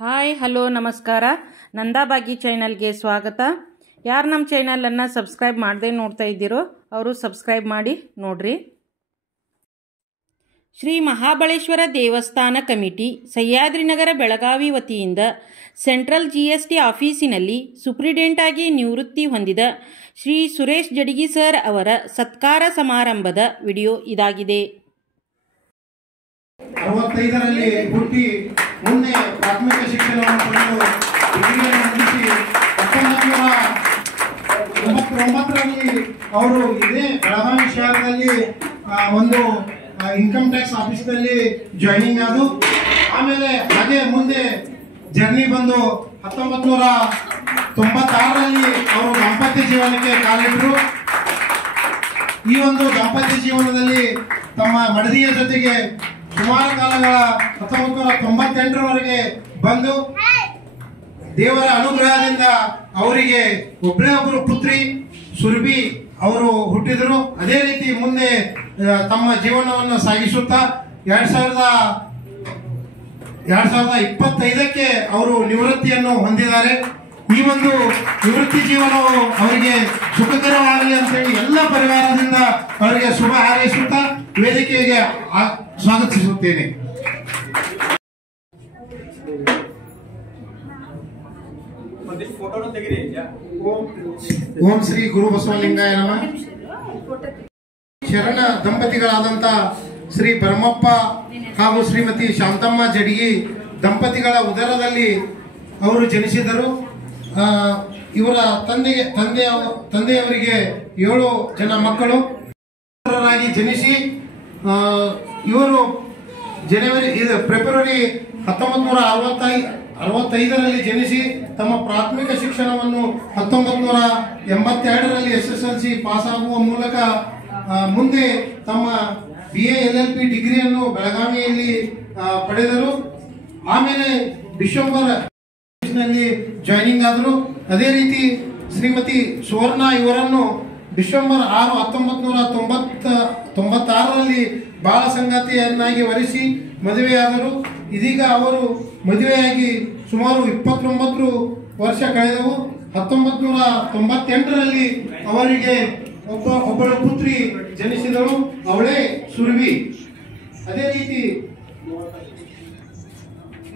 Hi hello ನಮಸ್ಕಾರ. ನಂದಾಭಾಗಿ ಚಾನಲ್ಗೆ ಸ್ವಾಗತ. ಯಾರು ನಮ್ಮ ಚಾನಲನ್ನು ಸಬ್ಸ್ಕ್ರೈಬ್ ಮಾಡದೆ ನೋಡ್ತಾ ಇದ್ದೀರೋ ಅವರು ಸಬ್ಸ್ಕ್ರೈಬ್ ಮಾಡಿ ನೋಡ್ರಿ. ಶ್ರೀ ಮಹಾಬಳೇಶ್ವರ ದೇವಸ್ಥಾನ ಕಮಿಟಿ ಸಹ್ಯಾದ್ರಿನಗರ ಬೆಳಗಾವಿ ವತಿಯಿಂದ ಸೆಂಟ್ರಲ್ GST ಆಫೀಸಿನಲ್ಲಿ ಸೂಪ್ರಿಡೆಂಟ್ ಆಗಿ ನಿವೃತ್ತಿ ಹೊಂದಿದ ಶ್ರೀ ಸುರೇಶ್ ಜಡಗಿ ಸರ್ ಅವರ ಸತ್ಕಾರ ಸಮಾರಂಭದ ವಿಡಿಯೋ ಇದಾಗಿದೆ. 65ರಲ್ಲಿ ಹುಟ್ಟಿ ಮುಂದೆ ಪ್ರಾಥಮಿಕ ಶಿಕ್ಷಣವನ್ನು ಪಡೆದು ಡಿಗ್ರಿಯನ್ನು ಮುಗಿಸಿ 1989ರಲ್ಲಿ ಅವರು ಇದೇ ಬೆಳಗಾವಿ ಶಹರದಲ್ಲಿ ಒಂದು ಇನ್ಕಮ್ ಟ್ಯಾಕ್ಸ್ ಆಫೀಸ್ನಲ್ಲಿ ಜಾಯ್ನಿಂಗ್ ಆದು. ಆಮೇಲೆ ಹಾಗೆ ಮುಂದೆ ಜರ್ನಿ ಬಂದು 1996ರಲ್ಲಿ ಅವರು ದಾಂಪತ್ಯ ಜೀವನಕ್ಕೆ ಕಾಲಿಟ್ಟರು. ಈ ಒಂದು ದಾಂಪತ್ಯ ಜೀವನದಲ್ಲಿ ತಮ್ಮ ಮಡದಿಯ ಜೊತೆಗೆ ಸುಮಾರು ಕಾಲಗಳ 1998ರವರೆಗೆ ಬಂದು ದೇವರ ಅನುಗ್ರಹದಿಂದ ಅವರಿಗೆ ಒಬ್ಬರು ಪುತ್ರಿ ಸುರಭಿ ಅವರು ಹುಟ್ಟಿದರು. ಅದೇ ರೀತಿ ಮುಂದೆ ತಮ್ಮ ಜೀವನವನ್ನು ಸಾಗಿಸುತ್ತಾ 2025ಕ್ಕೆ ಅವರು ನಿವೃತ್ತಿಯನ್ನು ಹೊಂದಿದ್ದಾರೆ. ಈ ಒಂದು ನಿವೃತ್ತಿ ಜೀವನವು ಅವರಿಗೆ ಸುಖಕರವಾಗಲಿ ಅಂತೇಳಿ ಎಲ್ಲ ಪರಿವಾರದಿಂದ ಅವರಿಗೆ ಶುಭ ಹಾರೈಸುತ್ತಾ ವೇದಿಕೆಗೆ ಸ್ವಾಗತಿಸುತ್ತೇನೆ. ಓಂ ಶ್ರೀ ಗುರು ಬಸವಲಿಂಗಾಯ ನಮಃ. ಶರಣ ದಂಪತಿಗಳಾದಂಥ ಶ್ರೀ ಬ್ರಹ್ಮಪ್ಪ ಹಾಗೂ ಶ್ರೀಮತಿ ಶಾಂತಮ್ಮ ಜಡಗಿ ದಂಪತಿಗಳ ಉದರದಲ್ಲಿ ಅವರು ಜನಿಸಿದರು. ಇವರ ತಂದೆಯವರಿಗೆ 7 ಜನ ಮಕ್ಕಳು ಜನಿಸಿ ಇವರು ಫೆಬ್ರವರಿ 1965ರಲ್ಲಿ ಜನಿಸಿ ತಮ್ಮ ಪ್ರಾಥಮಿಕ ಶಿಕ್ಷಣವನ್ನು 1982ರಲ್ಲಿ SSLC ಪಾಸ್ ಆಗುವ ಮೂಲಕ ಮುಂದೆ ತಮ್ಮ BA LLB ಡಿಗ್ರಿಯನ್ನು ಬೆಳಗಾವಿಯಲ್ಲಿ ಪಡೆದರು. ಆಮೇಲೆ ಡಿಸೆಂಬರ್ ನಲ್ಲಿ ಜಾಯ್ನಿಂಗ್ ಆದರು. ಅದೇ ರೀತಿ ಶ್ರೀಮತಿ ಸುವರ್ಣ ಇವರನ್ನು ಡಿಸೆಂಬರ್ 6, 1996ರಲ್ಲಿ ಬಾಳ ಸಂಗಾತಿಯನ್ನಾಗಿ ವರಿಸಿ ಮದುವೆಯಾದರು. ಇದೀಗ ಅವರು ಮದುವೆಯಾಗಿ ಸುಮಾರು 29 ವರ್ಷ ಕಳೆದವು. 1998ರಲ್ಲಿ ಅವರಿಗೆ ಒಬ್ಬಳು ಪುತ್ರಿ ಜನಿಸಿದಳು, ಅವಳೇ ಸುರಭಿ. ಅದೇ ರೀತಿ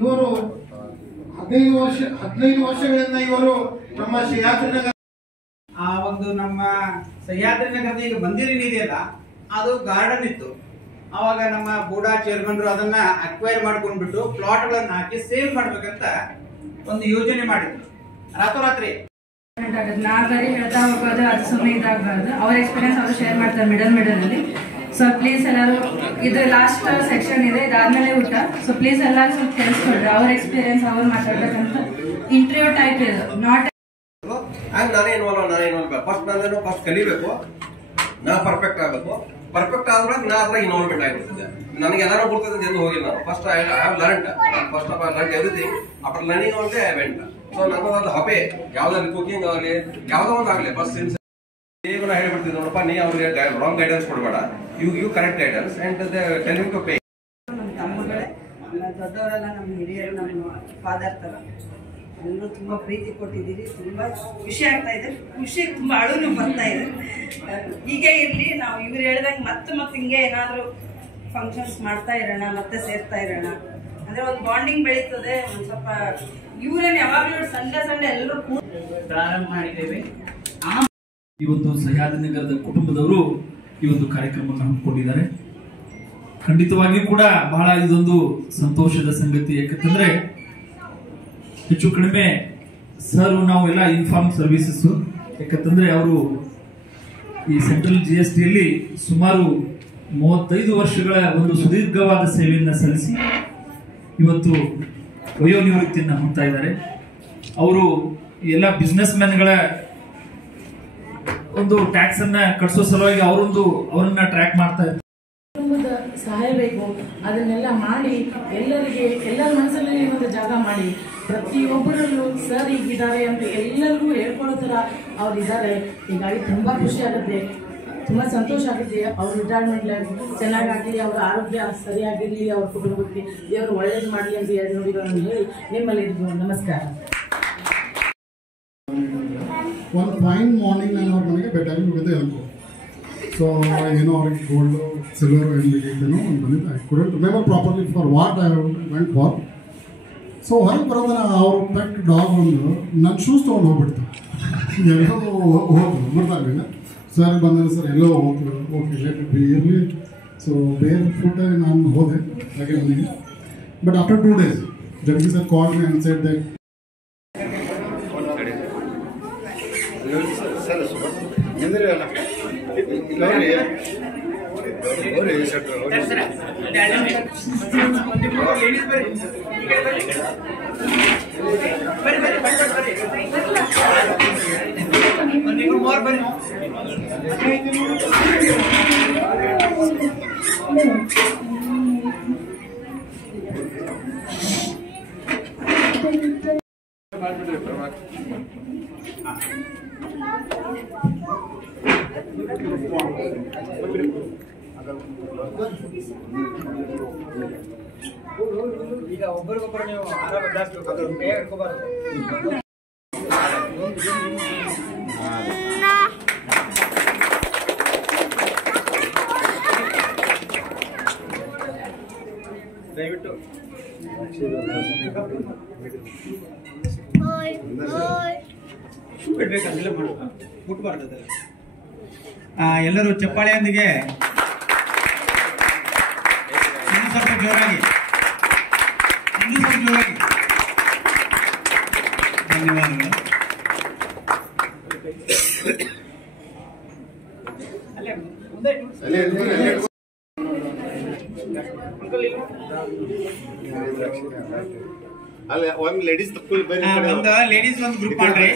ಇವರು 15 ವರ್ಷಗಳಿಂದ ಇವರು ನಮ್ಮ ಸಹ್ಯಾದ್ರಿನಗರ ನಮ್ಮ ಸಹ್ಯಾದ್ರಿನಗರದ ಈಗ ಬಂದಿರಿದೆಯಲ್ಲ ಅದು ಗಾರ್ಡನ್ ಇತ್ತು. ಅವಾಗ ನಮ್ಮ ಬೂಡಾ ಚೇರ್ಮನ್ರು ಅದನ್ನ ಅಕ್ವೈರ್ ಮಾಡ್ಕೊಂಡ್ಬಿಟ್ಟು ಪ್ಲಾಟ್ ಗಳನ್ನ ಹಾಕಿ ಸೇಲ್ ಮಾಡ್ಬೇಕಂತ ಒಂದು ಯೋಜನೆ ಮಾಡಿದ್ರು. ರಾತ್ರೋರಾತ್ರಿ ನಾ ಬರೀ ಹೇಳ್ತಾ ಹೋಗೋದು ಅದು ಸುಮ್ಮನೆ ಇದಾಗಬಾರ್ದು. ಅವ್ರ ಎಕ್ಸ್ಪೀರಿಯನ್ಸ್ ಅವರು ಶೇರ್ ಮಾಡ್ತಾರೆ ಮಿಡಲ್ ಅಲ್ಲಿ. ಸೊ ಪ್ಲೀಸ್ ಎಲ್ಲರೂ, ಇದು ಲಾಸ್ಟ್ ಸೆಕ್ಷನ್ ಇದೆ, ಇದಾದ್ಮೇಲೆ ಊಟ. ಸೊ ಪ್ಲೀಸ್ ಎಲ್ಲರೂ ಸ್ವಲ್ಪ ಕೇಳಿಸ್ಕೊಡ್ರಿ. ಅವ್ರ ಎಕ್ಸ್ಪೀರಿಯನ್ಸ್ ಅವ್ರು ಮಾತಾಡ್ಬೇಕಂತ ಇಂಟರ್ವ್ಯೂ ಟೈಪ್ ಇದು, ನಾಟ್ ನಾನೇ ಫಸ್ಟ್ ಕಲಿಬೇಕು, ನಾ ಪರ್ಫೆಕ್ಟ್ ಆಗಬೇಕು. ಪರ್ಫೆಕ್ಟ್ ಆದ್ರೆ ನಾ ಅದ್ರಾಗ ಇನ್ವಾಲ್ವ್ಮೆಂಟ್ ಆಗಿರ್ತದೆ. ನನಗೆ ಎಲ್ಲಾರು ಕೊಡ್ತದೆ ಅಂತ ಎಲ್ಲೂ ಹೋಗಿಲ್ಲ. ನಾನು first I have learned everything after learning only I went. So ನನ್ನದು ಹಬೆ ಯಾವ್ದಾದ್ರು ಕುಕಿಂಗ್ ಆಗಲಿ ಯಾವುದೋ ಒಂದು ಆಗಲಿ ಫಸ್ಟ್ ಈಗ ನಾ ಹೇಳ್ಬಿಡ್ತೀನಿ, ನೋಡಪ್ಪ ನೀ ಅವ್ರಿಗೆ ರಾಂಗ್ ಗೈಡೆನ್ಸ್ ಕೊಡಬೇಡ, you correct guidance and tell him to pay. ನಮ್ಮ ತಮ್ಮಗಳೇ, ದೊಡ್ಡವರೆಲ್ಲ ನಮ್ಮ ಹಿರಿಯರು, ನಮ್ಮ ಫಾದರ್ ತರ ಎಲ್ಲರೂ ತುಂಬ ಪ್ರೀತಿ ಕೊಟ್ಟಿದ್ದೀರಿ. ತುಂಬ ಖುಷಿ ಆಗ್ತಾ ಇದೆ, ಖುಷಿ ತುಂಬ ಅಳುನು ಬರ್ತಾ ಇದೆ. ಹೀಗೆ ಇರಲಿ, ನಾವು ಇವ್ರು ಹೇಳ್ದಂಗೆ ಮತ್ತೆ ಹಿಂಗೆ ಏನಾದರೂ ಫಂಕ್ಷನ್ಸ್ ಮಾಡ್ತಾ ಇರೋಣ, ಮತ್ತೆ ಸೇರ್ತಾ ಇರೋಣ. ಅಂದರೆ ಒಂದು ಬಾಂಡಿಂಗ್ ಬೆಳೀತದೆ. ಒಂದು ಸ್ವಲ್ಪ ಇವರೇನು ಯಾವಾಗಲೂ ಸಂಡೆ ಎಲ್ಲರೂ ಪ್ರಾರಂಭ ಮಾಡಿದ್ದೇವೆ. ಈ ಒಂದು ಸಹ್ಯಾದ್ರಿನಗರದ ಕುಟುಂಬದವರು ಈ ಒಂದು ಕಾರ್ಯಕ್ರಮವನ್ನು ಹಮ್ಮಿಕೊಂಡಿದ್ದಾರೆ. ಖಂಡಿತವಾಗಿಯೂ ಕೂಡ ಬಹಳ ಇದೊಂದು ಸಂತೋಷದ ಸಂಗತಿ. ಯಾಕಂತಂದ್ರೆ ಹೆಚ್ಚು ಕಡಿಮೆ ಸರ್ ನಾವೆಲ್ಲ ಇನ್ಫಾರ್ಮ್ ಸರ್ವಿಸಸ್, ಯಾಕಂತಂದ್ರೆ ಅವರು ಈ ಸೆಂಟ್ರಲ್ GSTಯಲ್ಲಿ ಸುಮಾರು 35 ವರ್ಷಗಳ ಒಂದು ಸುದೀರ್ಘವಾದ ಸೇವೆಯನ್ನು ಸಲ್ಲಿಸಿ ಇವತ್ತು ವಯೋನಿವೃತ್ತಿಯನ್ನು ಹೊಂದ್ತಾ ಇದ್ದಾರೆ. ಅವರು ಎಲ್ಲ ಬಿಸ್ನೆಸ್ ಮ್ಯಾನ್ಗಳ ಒಂದು ಟ್ಯಾಕ್ಸ್ ಅನ್ನ ಕಟ್ಸೋ ಸಲುವಾಗಿ ಅವರನ್ನ ಟ್ರ್ಯಾಕ್ ಮಾಡ್ತಾ ಇದ್ದಾರೆ. ಕುಟುಂಬದ ಸಹಾಯ ಬೇಕು, ಅದನ್ನೆಲ್ಲ ಮಾಡಿ ಎಲ್ಲರ ಮನಸ್ಸಲ್ಲಿ ಒಂದು ಜಾಗ ಮಾಡಿ ಪ್ರತಿಯೊಬ್ಬರಲ್ಲೂ ಸರ್ ಹೀಗಿದ್ದಾರೆ ಅಂತ ಎಲ್ಲರಿಗೂ ಹೇಳ್ಕೊಳ್ಳೋ ಥರ ಅವ್ರು ಇದ್ದಾರೆ. ಹೀಗಾಗಿ ತುಂಬ ಖುಷಿ ಆಗುತ್ತೆ. ತುಂಬ ಸಂತೋಷ ಆಗಿದೆ. ಅವ್ರ ರಿಟೈರ್ಮೆಂಟ್ ಚೆನ್ನಾಗಾಗಲಿ, ಅವ್ರ ಆರೋಗ್ಯ ಸರಿಯಾಗಿರಲಿ, ಅವ್ರ ಕುಟುಂಬಕ್ಕೆ ದೇವರು ಒಳ್ಳೇದು ಮಾಡಲಿ ಅಂತ ಎರಡು ನುಡಿಗಳನ್ನು ಹೇಳಿ ನಿಮ್ಮಲ್ಲಿ ನಮಸ್ಕಾರ. ಒಂದು ಫೈನ್ ಮಾರ್ನಿಂಗ್ ನಾನು ಅವ್ರ ಮನೆಗೆ ಭೇಟಿಯಾಗಿ ಹೋಗಿದ್ದೆ ಅನ್ಕೋ. ಸೊ ಏನೋ ಅವ್ರಿಗೆ ಗೋಲ್ಡು ಸಿಲ್ವರ್ ಏನು ಬೇಕಿತ್ತೇನೋ ಒಂದು ಬಂದಿದ್ದು. I couldn't remember properly for what I went for. So ಹೊರಗೆ ಬರೋದನ್ನ ಅವ್ರ ಪೆಟ್ ಡಾಗ್ ಒಂದು ನನ್ನ ಶೂಸ್ ತೊಗೊಂಡು ಹೋಗ್ಬಿಡ್ತು. ಎಲ್ಲೋ ಹೋಗ್ತು ಬರ್ತಾಗಲಿಲ್ಲ. ಸರ್ ಬಂದ ಸರ್ ಎಲ್ಲೋ ಹೋಗ್ತೀವಿ, ಓಕೆ ಲೆಟ್ ಬಿ ಇರಲಿ. ಸೊ ಬೇರೆ ಫುಡ್ ನಾನು ಹೋದೆ ಹಾಗೆ ಮನೆಗೆ. ಬಟ್ ಆಫ್ಟರ್ 2 days ಜಡ್ಗಿ sir call me and said that ಈಗ ಒಬ್ಬರಿಗೊಬ್ಬರು ನೀವು ಆಹಾರ ಬದಲಾಯಿಸಬೇಕು, ಅದ್ರ ಕೈ ಹಿಡ್ಕೋಬಾರ್ದು. ದಯವಿಟ್ಟು ಬಿಡ್ಬೇಕಂತೆಲ್ಲ ಮುಟ್ಬಾರ್ದು. ಎಲ್ಲರೂ ಚಪ್ಪಾಳೆಯೊಂದಿಗೆ ಸ್ವಲ್ಪ ಜೋರಾಗಿ ಧನ್ಯವಾದಗಳು. ಒಂದು ಲೇಡೀಸ್ ಒಂದು ಗ್ರೂಪ್ ಮಾಡ್ರಿ.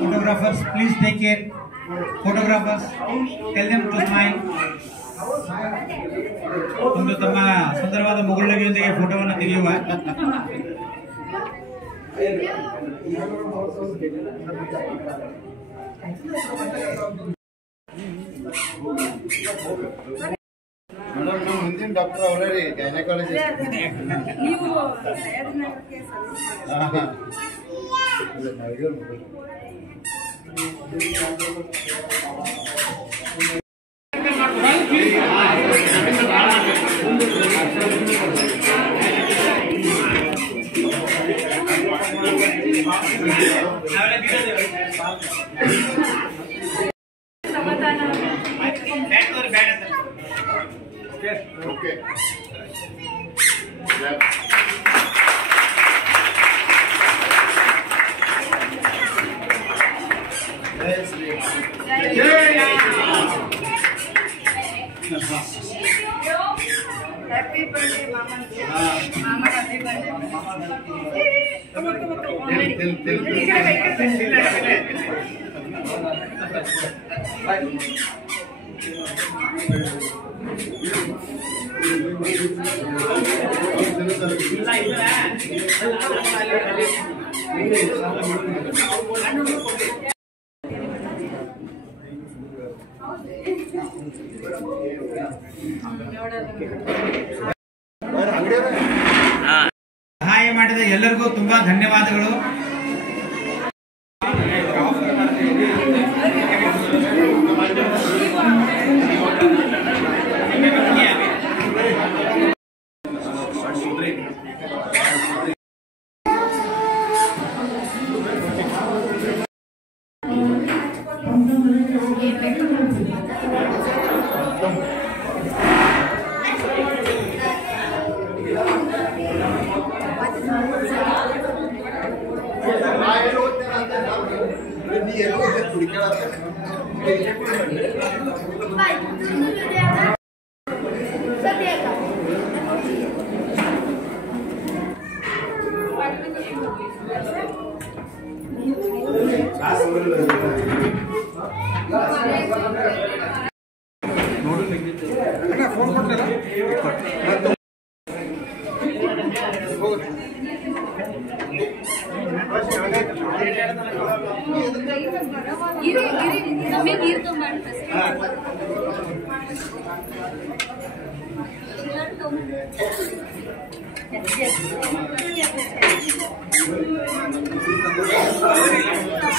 Photographers, please take care. Photographers, tell them to smile. ಒಂದು ತಮ್ಮ ಸುಂದರವಾದ ಮಗುಳೊಂದಿಗೆ ಫೋಟೋವನ್ನು ತೆಗೆಯುವ. ಮೇಡಮ್ ನಮ್ಮ ಮುಂದಿನ ಡಾಕ್ಟರ್ ಅವರೇ ಗೈನಕಾಲಜಿಸ್ಟ್. ನೀವು okay Happy birthday, Mama. Mama, happy birthday. Come on. ಸಹಾಯ ಮಾಡಿದ ಎಲ್ಲರಿಗೂ ತುಂಬಾ ಧನ್ಯವಾದಗಳು. ಫೋನ್ ಕೊಟ್ಟಲ್ಲ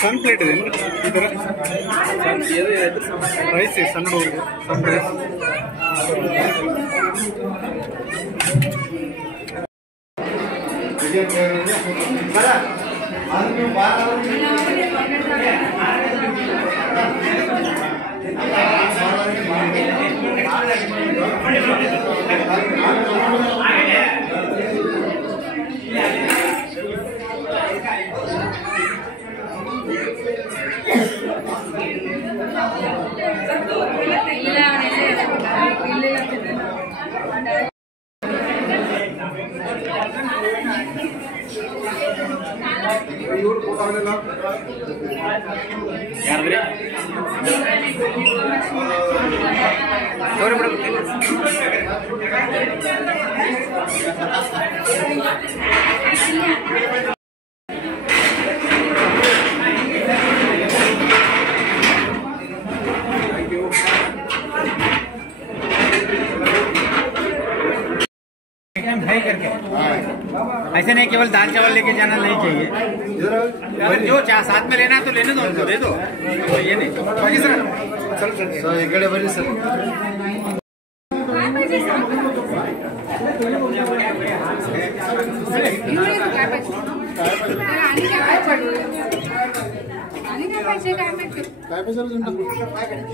ಸಣ್ಣ ಪ್ಲೇಟ್ ಇದೆ ಈ ಥರ ರೈಸ್ ಸಣ್ಣ ಹುಡುಗರಿಗೆ ಸಣ್ಣ ರೈಸ್. है करके ऐसे नहीं केवल दाल चावल लेके जाना नहीं चाहिए, जो साथ में लेना है तो लेने दो, उनको दे दो, तो ये नहीं सर ಈ ಕಡೆ ಬನ್ನಿ ಸರ್.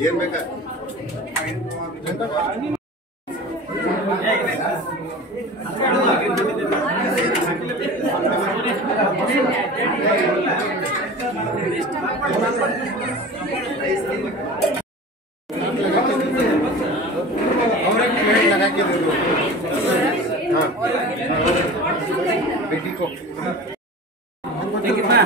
ಏನ್ ಬೇಕಾ लगा के दे दो. हाँ बेटी को कितना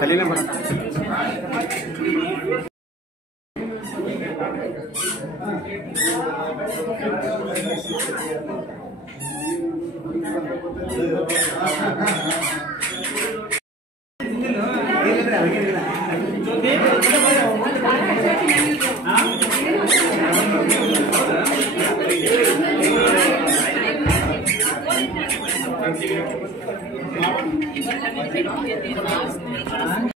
तलीला बड़ा